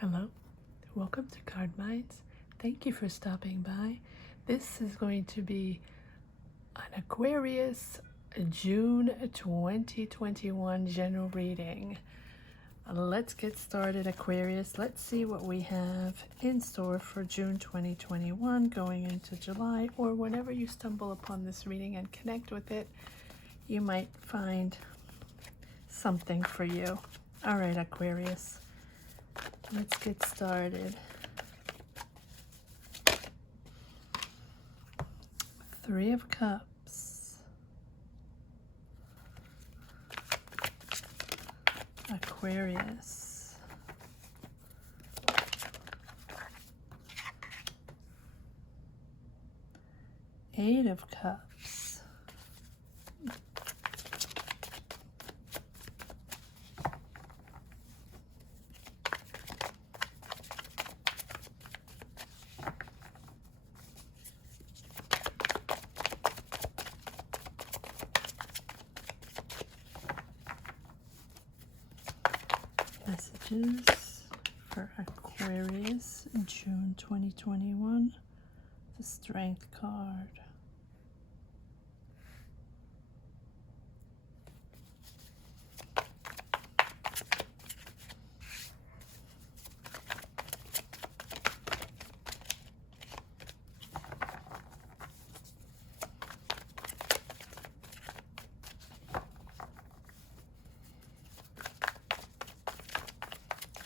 Hello, welcome to Card Minds. Thank you for stopping by. This is going to be an Aquarius June 2021 general reading. Let's get started, Aquarius. Let's see what we have in store for June 2021 going into July, or whenever you stumble upon this reading and connect with it, you might find something for you. All right, Aquarius. Let's get started. Three of Cups. Aquarius. Eight of Cups. Messages for Aquarius in June 2021. The Strength card.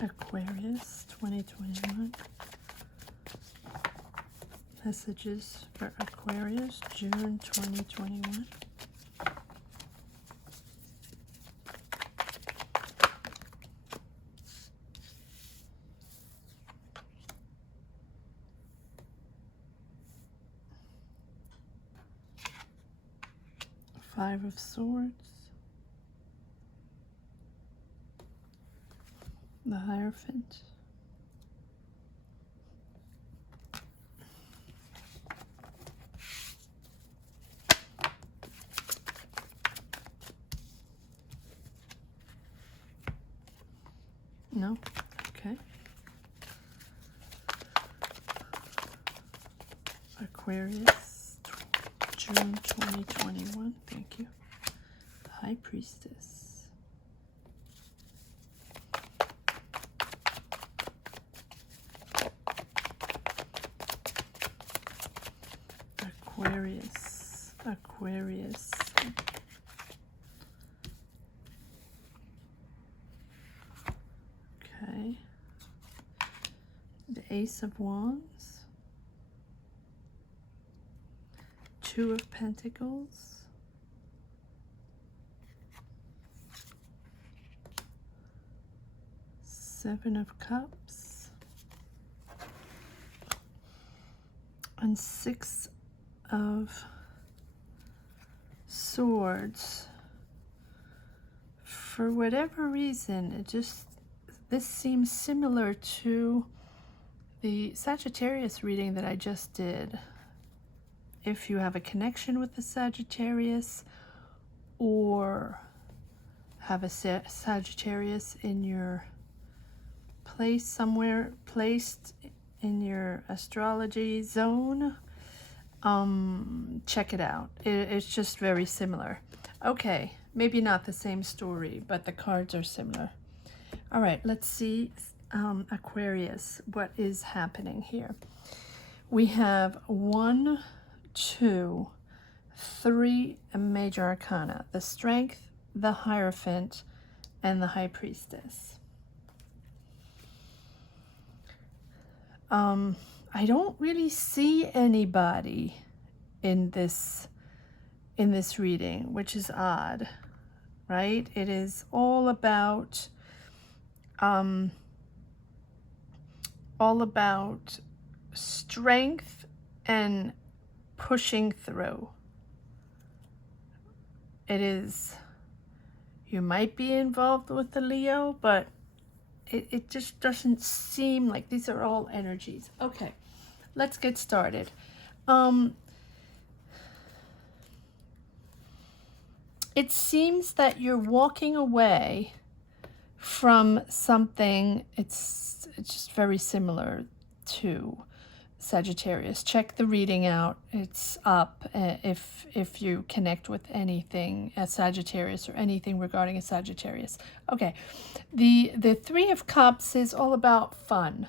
Aquarius 2021. Messages for Aquarius June 2021. Five of Swords. The Hierophant. No? Okay. Aquarius, June 2021. Thank you. The High Priestess. Aquarius. Okay. The Ace of Wands. Two of Pentacles. Seven of Cups. And Six of Swords. For whatever reason, this seems similar to the Sagittarius reading that I just did. If you have a connection with the Sagittarius, or have a Sagittarius in your place somewhere, placed in your astrology zone, check it out. It's just very similar. Okay, maybe not the same story, but the cards are similar. All right, let's see, Aquarius, what is happening here. We have 1, 2, 3 major arcana: the Strength, the Hierophant, and the High Priestess. I don't really see anybody in this reading, which is odd, right? It is all about strength and pushing through. It is, you might be involved with the Leo, but it just doesn't seem like these are all energies. Okay, let's get started. It seems that you're walking away from something. It's just very similar to Sagittarius. Check the reading out. It's up if you connect with anything as Sagittarius or anything regarding a Sagittarius. Okay, the Three of Cups is all about fun,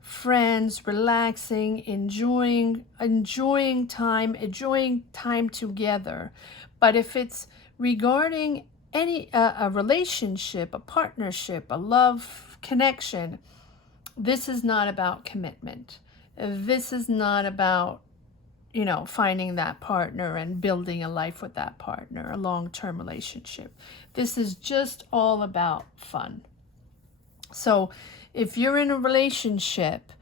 friends, relaxing, enjoying time together. But if it's regarding any a relationship, a partnership, a love connection, this is not about commitment. This is not about, finding that partner and building a life with that partner, a long-term relationship. This is just all about fun. So if you're in a relationship,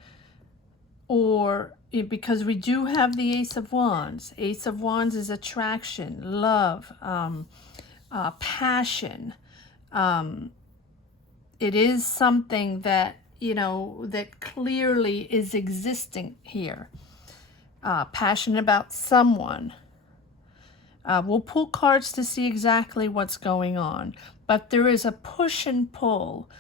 or because we do have the Ace of Wands. Ace of Wands is attraction, love, passion. It is something that, that clearly is existing here. Passionate about someone. We'll pull cards to see exactly what's going on. But there is a push and pull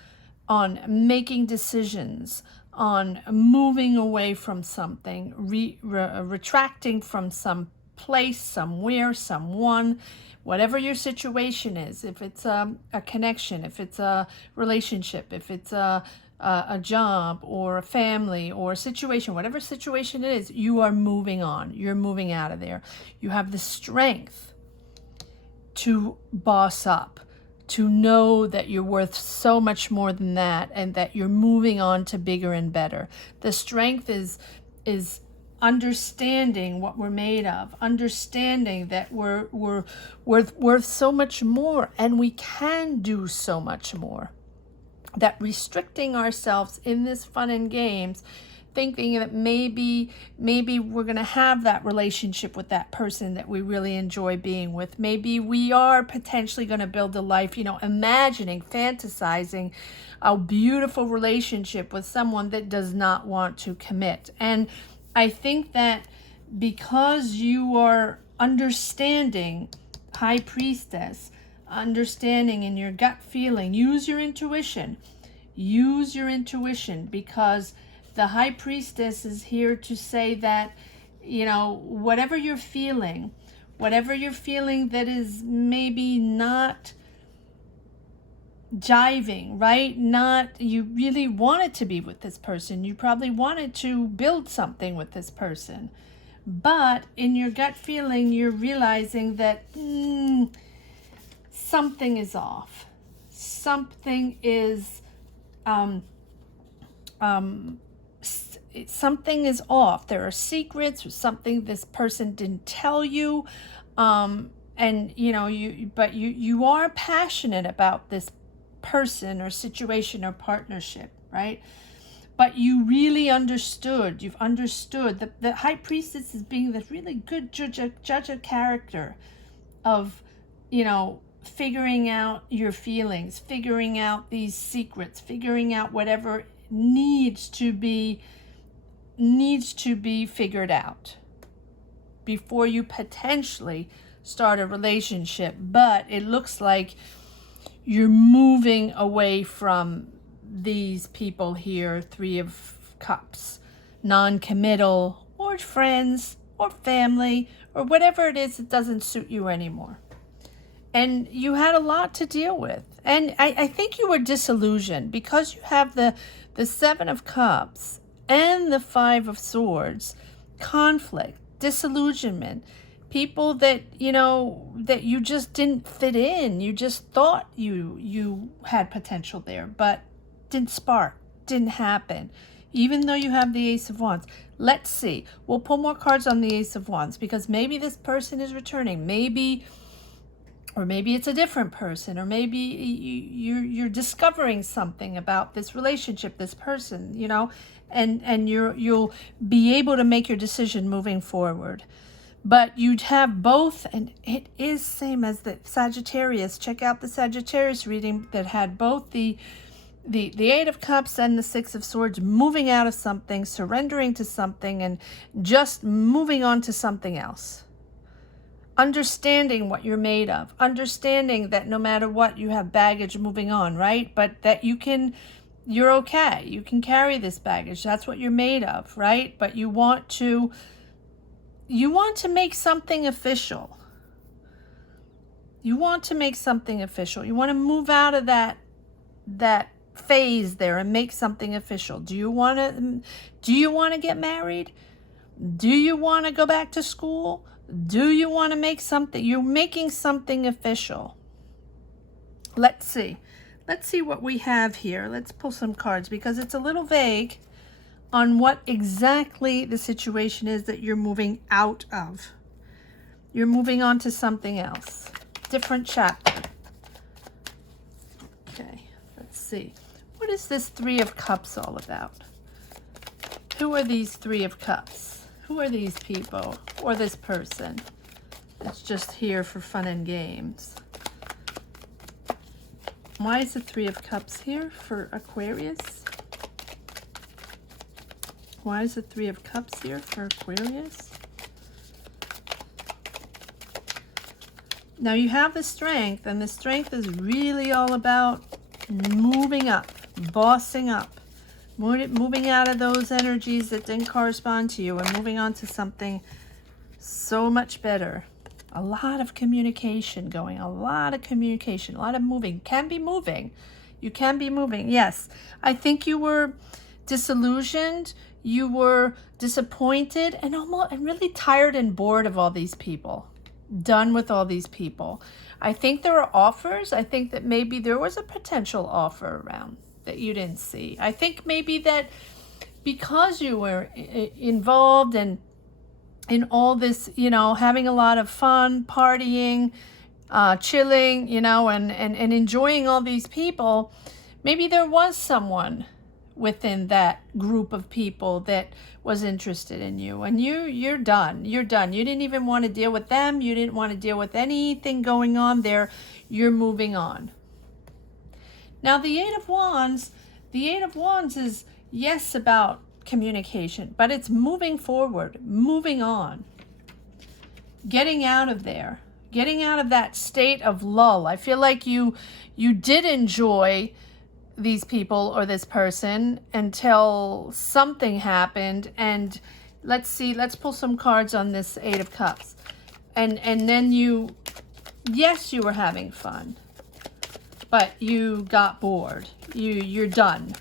on making decisions, on moving away from something, retracting from some place, somewhere, someone, whatever your situation is. If it's a connection, if it's a relationship, if it's a job or a family or a situation, whatever situation it is, you are moving on. You're moving out of there. You have the strength to boss up, to know that you're worth so much more than that, and that you're moving on to bigger and better. The strength is understanding what we're made of, understanding that we're worth so much more, and we can do so much more. That restricting ourselves in this fun and games, thinking that maybe we're going to have that relationship with that person that we really enjoy being with. Maybe we are potentially going to build a life, imagining, fantasizing a beautiful relationship with someone that does not want to commit. And I think that because you are understanding, High Priestess, understanding in your gut feeling, use your intuition, because the High Priestess is here to say that, whatever you're feeling that is maybe not jiving, right? Not, you really wanted to be with this person. You probably wanted to build something with this person. But in your gut feeling, you're realizing that something is off. Something is something is off. There are secrets or something this person didn't tell you, and you are passionate about this person or situation or partnership, right? But you really you've understood that the High Priestess is being this really good judge of character, of figuring out your feelings, figuring out these secrets, figuring out whatever needs to be figured out before you potentially start a relationship. But it looks like you're moving away from these people here, Three of Cups, non-committal, or friends, or family, or whatever it is that doesn't suit you anymore. And you had a lot to deal with. And I think you were disillusioned because you have the Seven of Cups and the Five of Swords. Conflict, disillusionment, people that, that you just didn't fit in. You just thought you had potential there, but didn't spark, didn't happen. Even though you have the Ace of Wands. Let's see. We'll pull more cards on the Ace of Wands, because maybe this person is returning. Maybe it's a different person, or maybe you're discovering something about this relationship, this person, and you'll be able to make your decision moving forward. But you'd have both, and it is same as the Sagittarius. Check out the Sagittarius reading that had both the Eight of Cups and the Six of Swords, moving out of something, surrendering to something, and just moving on to something else. understanding what you're made of, understanding that no matter what, you have baggage moving on, right? But that you're okay. You can carry this baggage. That's what you're made of, right? But you want to make something official. You want to make something official. You want to move out of that phase there and make something official. Do you want to get married? Do you want to go back to school? Do you want to make something? You're making something official. Let's see. Let's see what we have here. Let's pull some cards because it's a little vague on what exactly the situation is that you're moving out of. You're moving on to something else. Different chapter. Okay, let's see. What is this Three of Cups all about? Who are these Three of Cups? Who are these people or this person that's just here for fun and games? Why is the Three of Cups here for Aquarius? Why is the Three of Cups here for Aquarius? Now you have the Strength, and the Strength is really all about moving up, bossing up, moving out of those energies that didn't correspond to you and moving on to something so much better. A lot of communication going, a lot of communication, a lot of moving. Can be moving. You can be moving. Yes, I think you were disillusioned. You were disappointed and really tired and bored of all these people. Done with all these people. I think there are offers. I think that maybe there was a potential offer around that you didn't see. I think maybe that because you were involved in all this, having a lot of fun, partying, chilling, and enjoying all these people, maybe there was someone within that group of people that was interested in you, and you're done. You're done. You didn't even want to deal with them. You didn't want to deal with anything going on there. You're moving on. Now the Eight of Wands is, yes, about communication, but it's moving forward, moving on, getting out of there, getting out of that state of lull. I feel like you did enjoy these people or this person until something happened, and let's pull some cards on this Eight of Cups, and then you were having fun, but you got bored. You're done.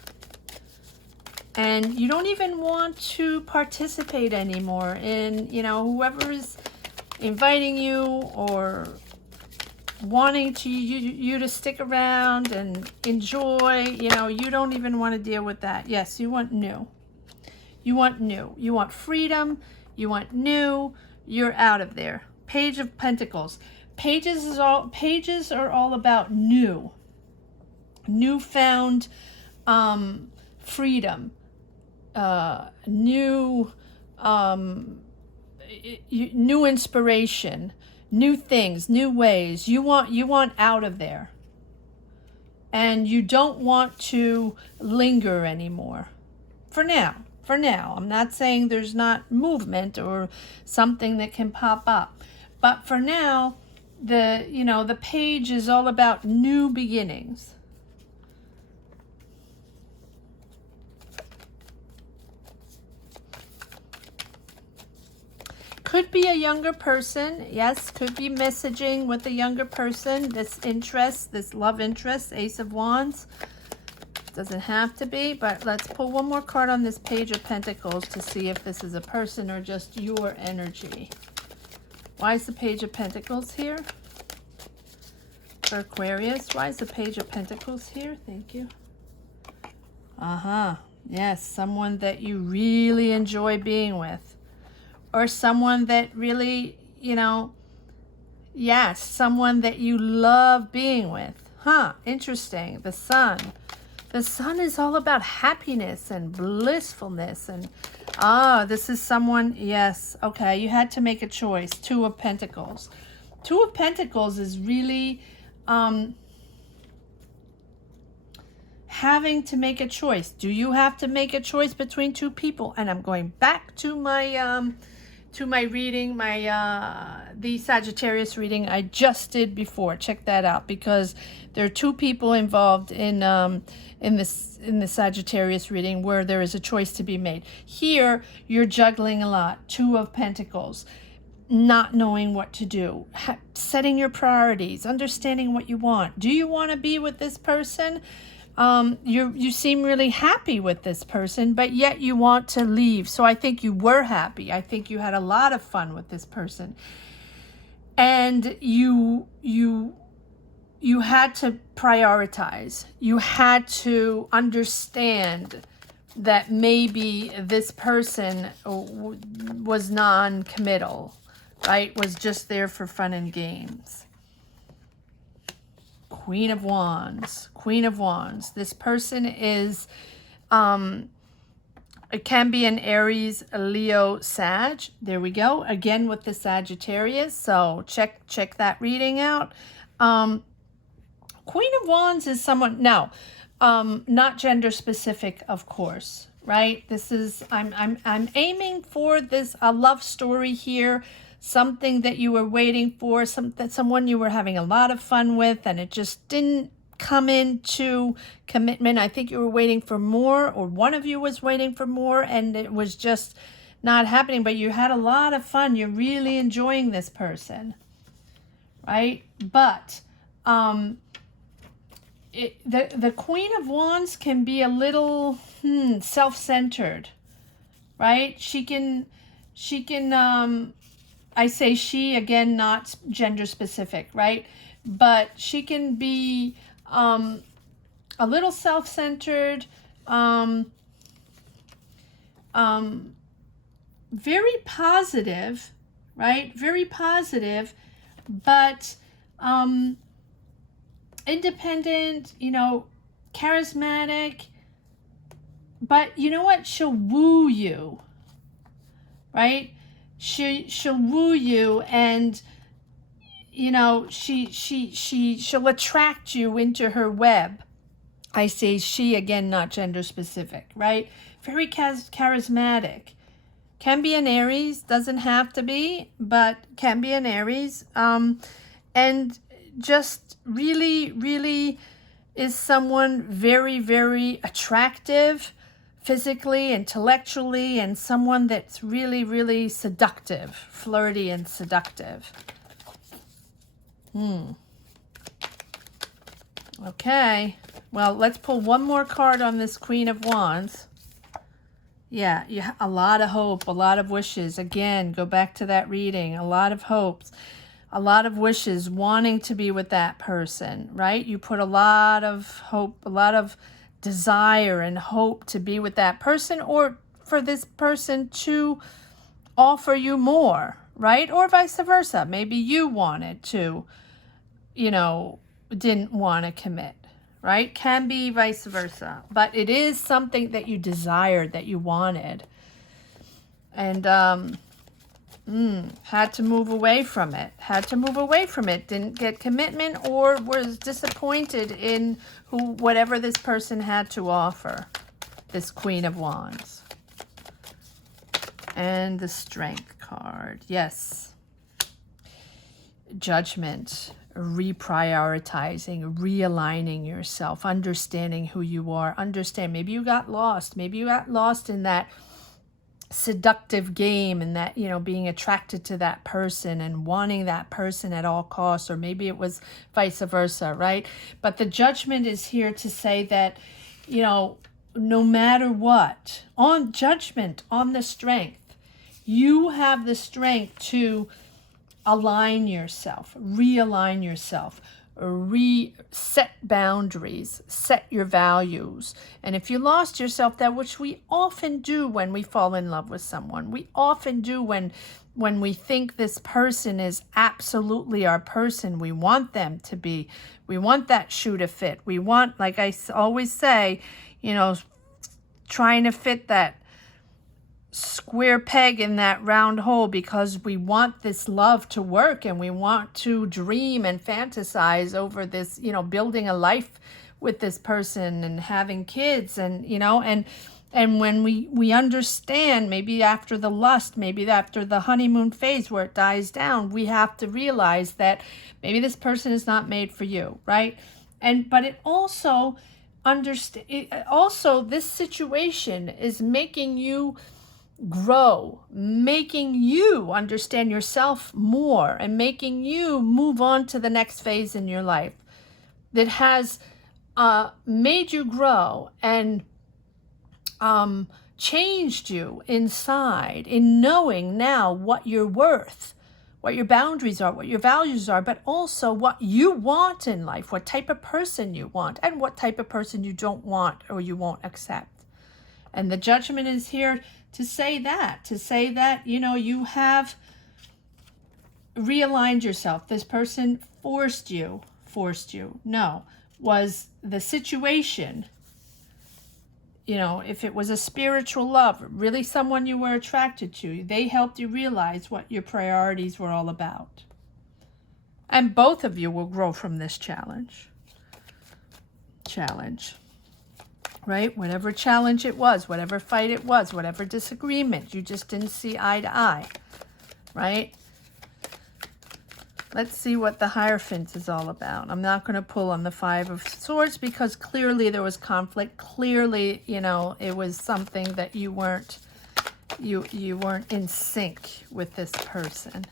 And you don't even want to participate anymore in, whoever is inviting you or wanting you to stick around and enjoy. You don't even want to deal with that. Yes, you want new. You want new. You want freedom. You want new. You're out of there. Page of Pentacles. Pages are all about new. Newfound freedom. New inspiration, new things, new ways. You want out of there, and you don't want to linger anymore. For now, I'm not saying there's not movement or something that can pop up, but for now, the page is all about new beginnings. Could be a younger person. Yes, could be messaging with a younger person. This interest, this love interest, Ace of Wands. Doesn't have to be, but let's pull one more card on this Page of Pentacles to see if this is a person or just your energy. Why is the Page of Pentacles here? For Aquarius, why is the Page of Pentacles here? Thank you. Yes, someone that you really enjoy being with. Or someone that really, yes, someone that you love being with. Interesting. The Sun. The Sun is all about happiness and blissfulness. And, this is someone, yes. Okay, you had to make a choice. Two of Pentacles. Two of Pentacles is really having to make a choice. Do you have to make a choice between two people? And I'm going back to my to my reading, the Sagittarius reading I just did before. Check that out, because there are two people involved in the Sagittarius reading where there is a choice to be made. Here, you're juggling a lot. Two of Pentacles, not knowing what to do, setting your priorities, understanding what you want. Do you want to be with this person? You seem really happy with this person, but yet you want to leave. So I think you were happy. I think you had a lot of fun with this person, and you had to prioritize. You had to understand that maybe this person was non-committal, right? Was just there for fun and games. Queen of Wands. Queen of Wands. This person is, it can be an Aries, a Leo, Sag. There we go. Again with the Sagittarius. So check that reading out. Queen of Wands is someone, now, not gender specific, of course, right? This is, I'm aiming for this, a love story here. Something that you were waiting for, someone you were having a lot of fun with, and it just didn't come into commitment. I think you were waiting for more, or one of you was waiting for more, and it was just not happening, but you had a lot of fun. You're really enjoying this person, right? But the Queen of Wands can be a little self-centered, right? She can I say she, again, not gender specific, right? But she can be a little self-centered, very positive, right? Very positive, but independent, charismatic. But you know what? She'll woo you, right? She'll woo you, and she'll attract you into her web. I say she, again, not gender specific, right? Very charismatic. Can be an Aries, doesn't have to be, but can be an Aries. And just really, really is someone very, very attractive, physically, intellectually, and someone that's really, really seductive, flirty and seductive. Okay, well, let's pull one more card on this Queen of Wands. Yeah, a lot of hope, a lot of wishes. Again, go back to that reading. A lot of hopes, a lot of wishes, wanting to be with that person, right? You put a lot of hope, a lot of desire and hope to be with that person, or for this person to offer you more, right? Or vice versa. Maybe you wanted to, didn't want to commit, right? Can be vice versa. But it is something that you desired, that you wanted. And had to move away from it. Didn't get commitment, or was disappointed in whatever this person had to offer. This Queen of Wands. And the Strength card. Yes. Judgment. Reprioritizing, realigning yourself, understanding who you are. Maybe you got lost. Maybe you got lost in that seductive game, and that, being attracted to that person and wanting that person at all costs, or maybe it was vice versa, right? But the Judgment is here to say that, no matter what, on Judgment, on the Strength, you have the strength to align yourself, realign yourself, set boundaries, set your values. And if you lost yourself, that which we often do when we fall in love with someone, we often do when we think this person is absolutely our person, we want them to be, we want that shoe to fit. We want, like I always say, trying to fit that square peg in that round hole, because we want this love to work, and we want to dream and fantasize over this, building a life with this person and having kids, and And when we understand, maybe after the lust, maybe after the honeymoon phase where it dies down, we have to realize that maybe this person is not made for you, right? But it also this situation is making you grow, making you understand yourself more, and making you move on to the next phase in your life that has made you grow and changed you inside in knowing now what you're worth, what your boundaries are, what your values are, but also what you want in life, what type of person you want, and what type of person you don't want or you won't accept. And the Judgment is here to say that, you know, you have realigned yourself. This person forced you. No, was the situation. You know, if it was a spiritual love, really someone you were attracted to, they helped you realize what your priorities were all about. And both of you will grow from this challenge. Right? Whatever challenge it was, whatever fight it was, whatever disagreement, you just didn't see eye to eye. Right? Let's see what the Hierophant is all about. I'm not going to pull on the Five of Swords because clearly there was conflict. Clearly, you know, it was something that you weren't in sync with this person.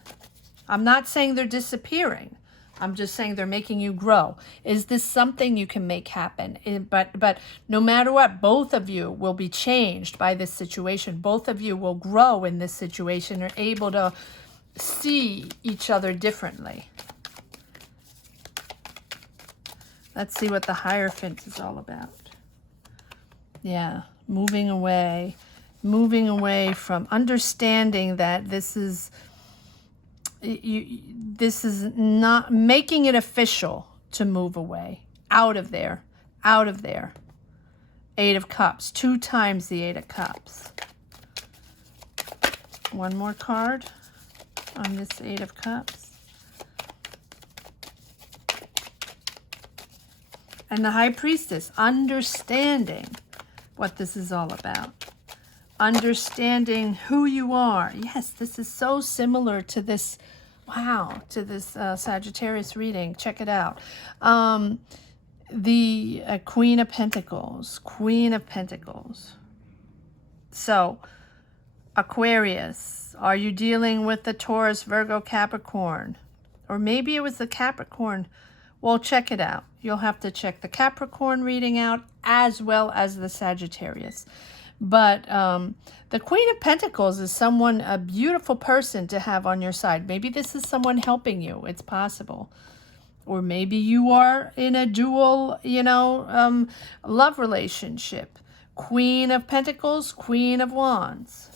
I'm not saying they're disappearing. I'm just saying they're making you grow. Is this something you can make happen? But no matter what, both of you will be changed by this situation. Both of you will grow in this situation. You're able to see each other differently. Let's see what the Hierophant is all about. Yeah, moving away from understanding that this is not making it official to move away, out of there. Eight of Cups, 2 times the Eight of Cups. One more card on this Eight of Cups. And the High Priestess, understanding what this is all about. Understanding who you are. Yes, this is so similar to this, to this Sagittarius reading. Check it out. The Queen of Pentacles. So, Aquarius, are you dealing with the Taurus, Virgo, Capricorn? Or maybe it was the Capricorn. Well, check it out. You'll have to check the Capricorn reading out as well as the Sagittarius. But the Queen of Pentacles is a beautiful person to have on your side. Maybe this is someone helping you. It's possible. Or maybe you are in a dual, love relationship. Queen of Pentacles, Queen of Wands.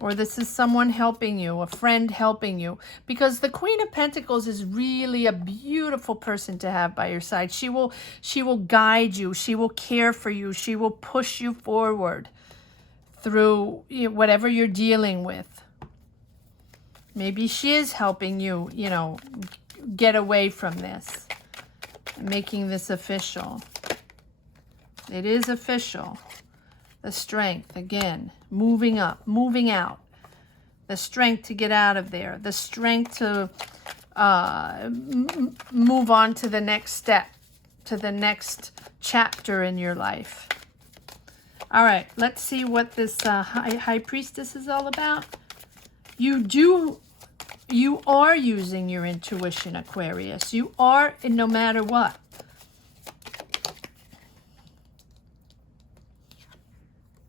Or this is someone helping you, a friend helping you. Because the Queen of Pentacles is really a beautiful person to have by your side. She will guide you. She will care for you. She will push you forward through whatever you're dealing with. Maybe she is helping you, get away from this. Making this official. It is official. The Strength, again, moving up, moving out. The strength to get out of there. The strength to move on to the next step, to the next chapter in your life. All right, let's see what this High Priestess is all about. You are using your intuition, Aquarius. You are, no matter what.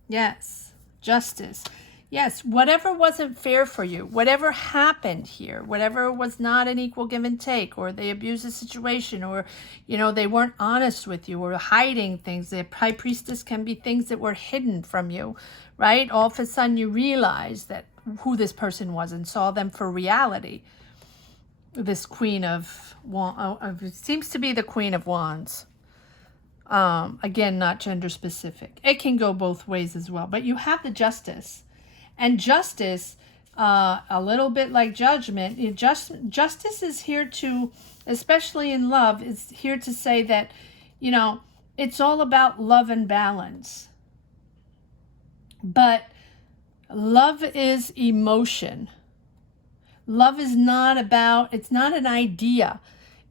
Yes, justice. Yes, whatever wasn't fair for you, whatever happened here, whatever was not an equal give and take, or they abused the situation, or, they weren't honest with you, or hiding things. The High Priestess can be things that were hidden from you, right? All of a sudden you realize that who this person was and saw them for reality. This Queen of Wands, it seems to be the Queen of Wands. Again, not gender specific. It can go both ways as well. But you have the Justice. And Justice, a little bit like Judgment, Justice is here to, especially in love, is here to say that you know, it's all about love and balance. But love is emotion. Love is not about, it's not an idea.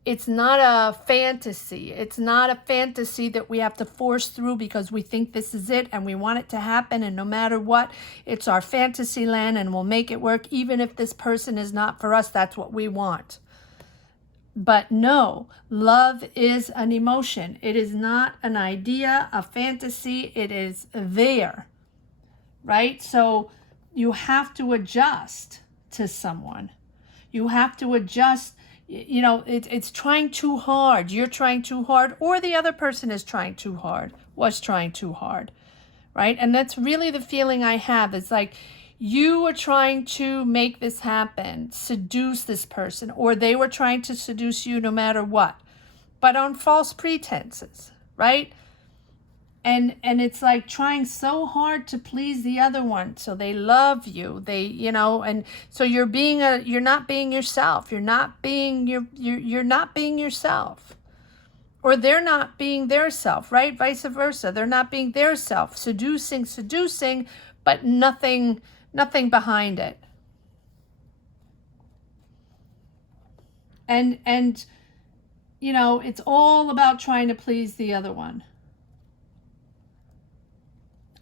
It's not a fantasy. It's not a fantasy that we have to force through because we think this is it and we want it to happen, and no matter what, it's our fantasy land and we'll make it work. Even if this person is not for us, that's what we want. But no, love is an emotion. It is not an idea, a fantasy. It is there, right? So you have to adjust to someone. You have to adjust. You know, it's trying too hard. You're trying too hard, or the other person is trying too hard, was trying too hard, right? And that's really the feeling I have. It's like you are trying to make this happen, seduce this person, or they were trying to seduce you no matter what, but on false pretenses, right? And it's like trying so hard to please the other one, so they love you. They, you know, and so you're not being yourself. You're not being you're not being yourself, or they're not being their self, right? Vice versa. They're not being their self, seducing, but nothing behind it. And you know, it's all about trying to please the other one.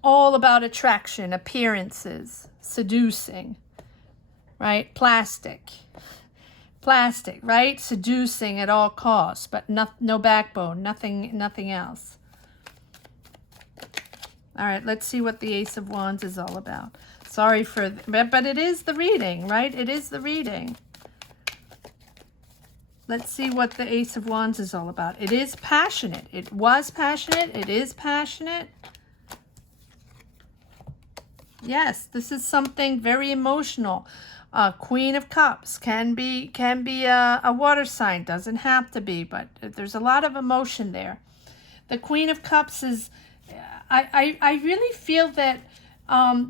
All about attraction, appearances, seducing, right? Plastic, right? Seducing at all costs, but no backbone, nothing else. All right, let's see what the Ace of Wands is all about. Sorry for, but it is the reading, right? It is the reading. Let's see what the Ace of Wands is all about. It is passionate. It was passionate. It is passionate. Yes, this is something very emotional. Queen of Cups can be a water sign. Doesn't have to be, but there's a lot of emotion there. The Queen of Cups is, I really feel that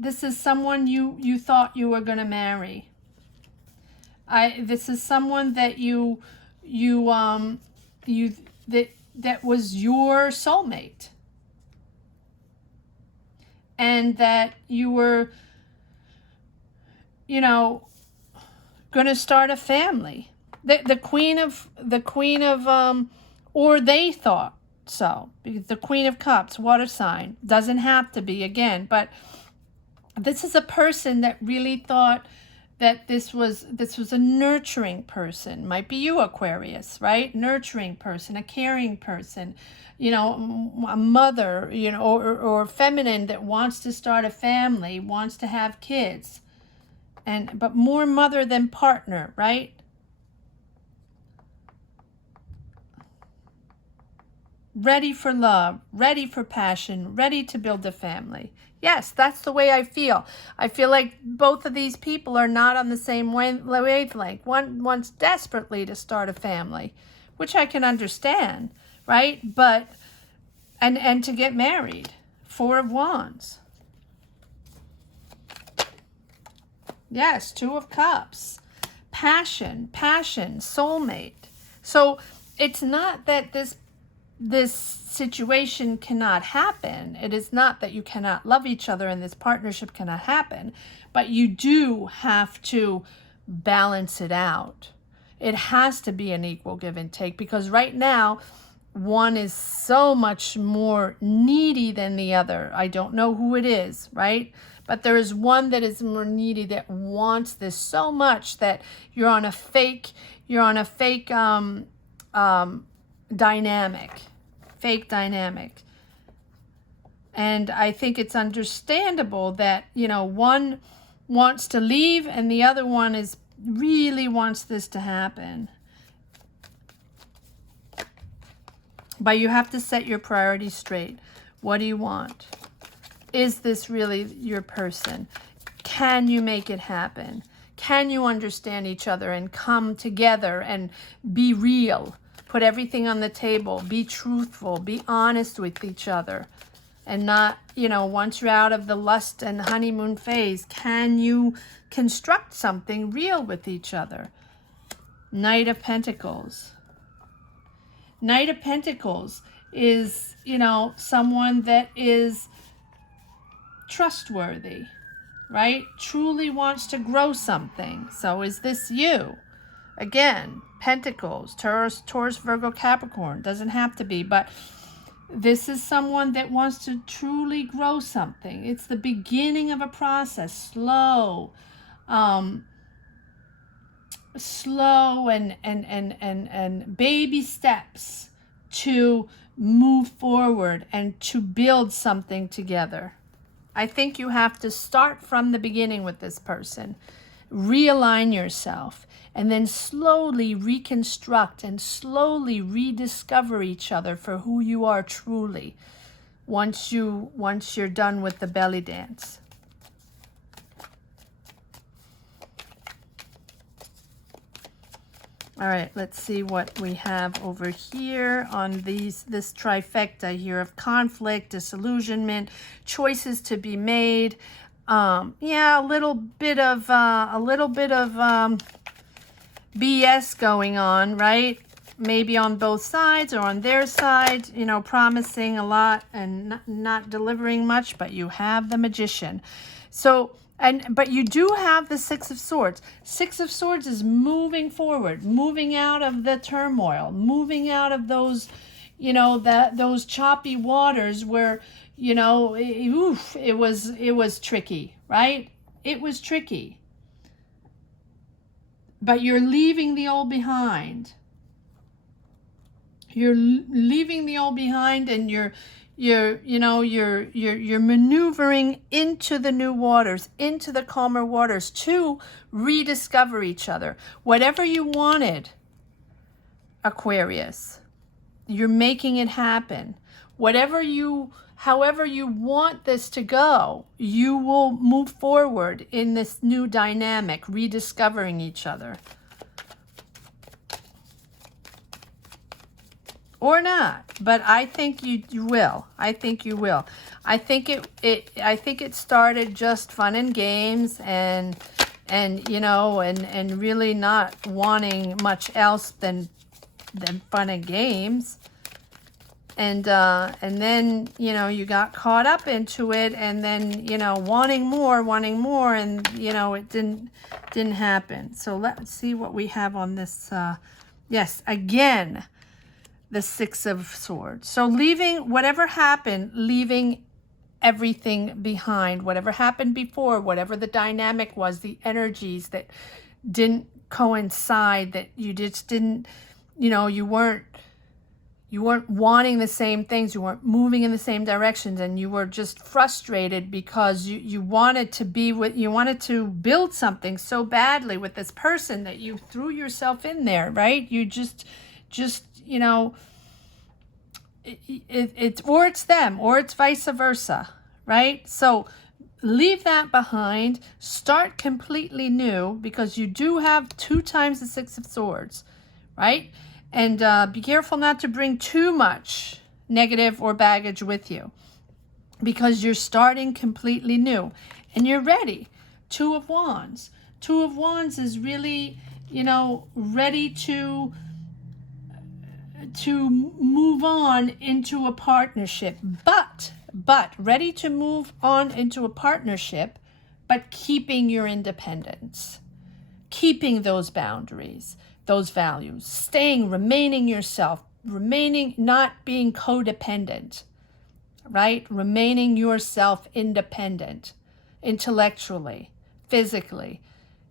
this is someone you thought you were going to marry. This is someone that that was your soulmate. And that you were, you know, going to start a family. The queen of, or they thought so. Because the Queen of Cups, water sign, doesn't have to be again. But this is a person that really thought that this was a nurturing person. Might be you, Aquarius, right? Nurturing person, a caring person. You know, a mother, you know, or feminine that wants to start a family, wants to have kids, but more mother than partner, right? Ready for love, ready for passion, ready to build a family. Yes, that's the way I feel. I feel like both of these people are not on the same wavelength. One wants desperately to start a family, which I can understand. Right? But, and to get married. Four of Wands. Yes, Two of Cups. Passion, soulmate. So it's not that this situation cannot happen. It is not that you cannot love each other and this partnership cannot happen. But you do have to balance it out. It has to be an equal give and take, because right now, one is so much more needy than the other. I don't know who it is, right? But there is one that is more needy, that wants this so much that you're on a fake dynamic. Fake dynamic. And I think it's understandable that, you know, one wants to leave and the other one really wants this to happen. But you have to set your priorities straight. What do you want? Is this really your person? Can you make it happen? Can you understand each other and come together and be real? Put everything on the table. Be truthful. Be honest with each other. And not, you know, once you're out of the lust and honeymoon phase, can you construct something real with each other? Knight of Pentacles. Knight of Pentacles you know, someone that is trustworthy, right? Truly wants to grow something. So is this you? Again, Pentacles, Taurus, Virgo, Capricorn. Doesn't have to be, but this is someone that wants to truly grow something. It's the beginning of a process, slow and baby steps to move forward and to build something together. I think you have to start from the beginning with this person, realign yourself, and then slowly reconstruct and slowly rediscover each other for who you are truly once you're done with the belly dance. All right, let's see what we have over here on this trifecta here of conflict, disillusionment, choices to be made. Yeah, a little bit of BS going on, right? Maybe on both sides or on their side, you know, promising a lot and not delivering much, but you have the Magician. So, but you do have the Six of Swords. Six of Swords is moving forward, moving out of the turmoil, moving out of those, you know, those choppy waters where, you know, it was tricky, right? It was tricky. But you're leaving the old behind. You're leaving the old behind, and you're maneuvering into the new waters, into the calmer waters to rediscover each other. Whatever you wanted, Aquarius, you're making it happen. However you want this to go, you will move forward in this new dynamic, rediscovering each other. Or not, but I think you will. I think you will. I think it started just fun and games and you know and really not wanting much else than fun and games. And then, you know, you got caught up into it, and then, you know, wanting more, and, you know, it didn't happen. So let's see what we have on this. Yes, again, the Six of Swords. So leaving whatever happened, leaving everything behind, whatever happened before, whatever the dynamic was, the energies that didn't coincide, that you just didn't, you know, you weren't wanting the same things, you weren't moving in the same directions, and you were just frustrated because you wanted to be with, you wanted to build something so badly with this person that you threw yourself in there, right? You just you know, it's or it's them or it's vice versa, right? So leave that behind, start completely new, because you do have 2 times the Six of Swords, right? And be careful not to bring too much negative or baggage with you, because you're starting completely new and you're ready. 2 of Wands. 2 of Wands is really, you know, ready to move on into a partnership, but ready to move on into a partnership, but keeping your independence, keeping those boundaries, those values, remaining yourself, not being codependent, right? Remaining yourself independent, intellectually, physically.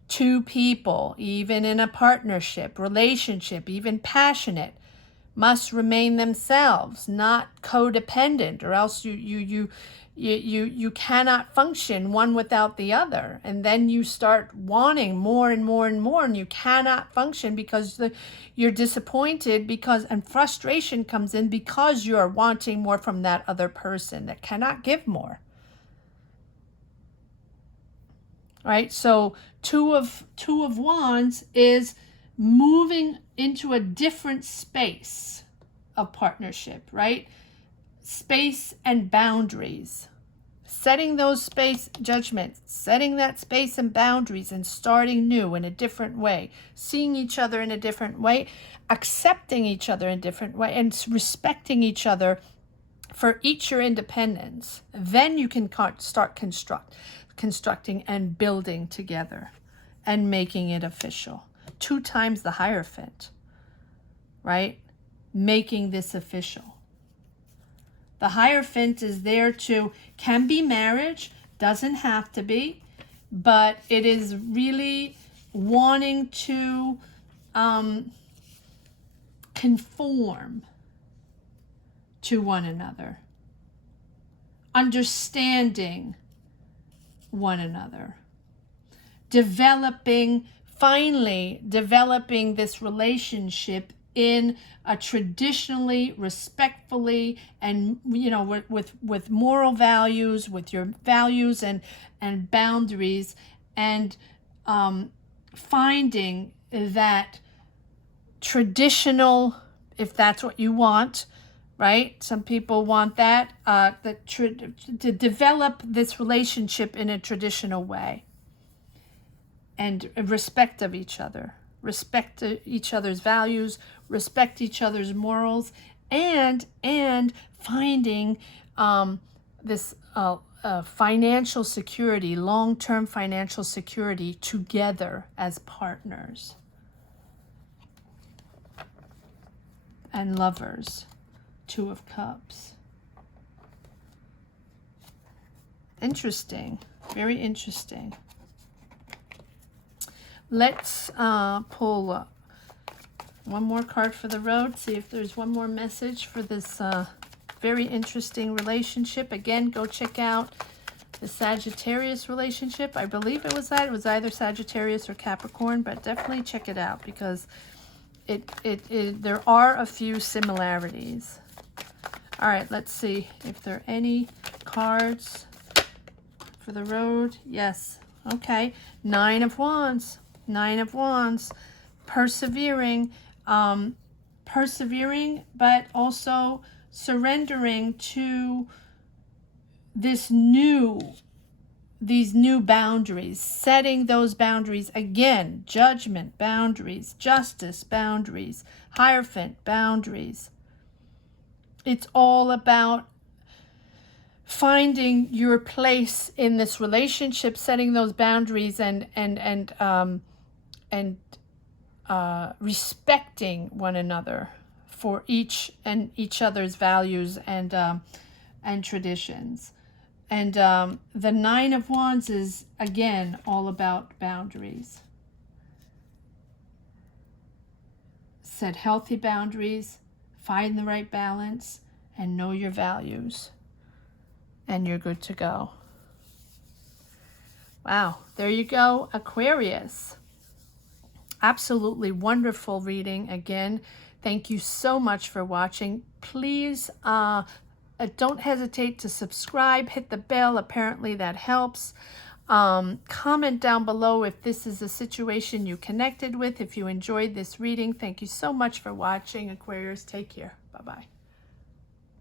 2 people, even in a partnership, relationship, even passionate, must remain themselves, not codependent, or else you cannot function one without the other. And then you start wanting more and more and more, and you cannot function because you're disappointed, and frustration comes in because you are wanting more from that other person that cannot give more. Right? So 2 of Wands is moving into a different space of partnership, right? Space and boundaries. setting those space judgments, setting that space and boundaries and starting new in a different way, seeing each other in a different way, accepting each other in a different way, and respecting each other for each your independence. Then you can start constructing and building together and making it official. 2 times the Hierophant, right? Making this official. The Hierophant is there to, can be marriage, doesn't have to be, but it is really wanting to conform to one another, understanding one another, finally developing this relationship in a traditionally, respectfully, and with moral values, with your values and boundaries, and finding that traditional, if that's what you want, right? Some people want that, to develop this relationship in a traditional way, and respect of each other, respect each other's values, respect each other's morals, and finding this financial security, long-term financial security together as partners and lovers. 2 of Cups. Interesting. Very interesting. Let's pull one more card for the road. See if there's one more message for this very interesting relationship. Again, go check out the Sagittarius relationship. I believe it was that. It was either Sagittarius or Capricorn, but definitely check it out because there are a few similarities. All right, let's see if there are any cards for the road. Yes. Okay. 9 of Wands. 9 of Wands. Persevering, but also surrendering to these new boundaries, setting those boundaries again, judgment boundaries, justice boundaries, Hierophant boundaries. It's all about finding your place in this relationship, setting those boundaries, and respecting one another for each other's values and traditions. And the 9 of Wands is, again, all about boundaries. Set healthy boundaries, find the right balance, and know your values. And you're good to go. Wow, there you go, Aquarius. Absolutely wonderful reading. Again, thank you so much for watching. Please don't hesitate to subscribe, hit the bell. Apparently that helps. Comment down below if this is a situation you connected with, if you enjoyed this reading. Thank you so much for watching, Aquarius. Take care. Bye-bye.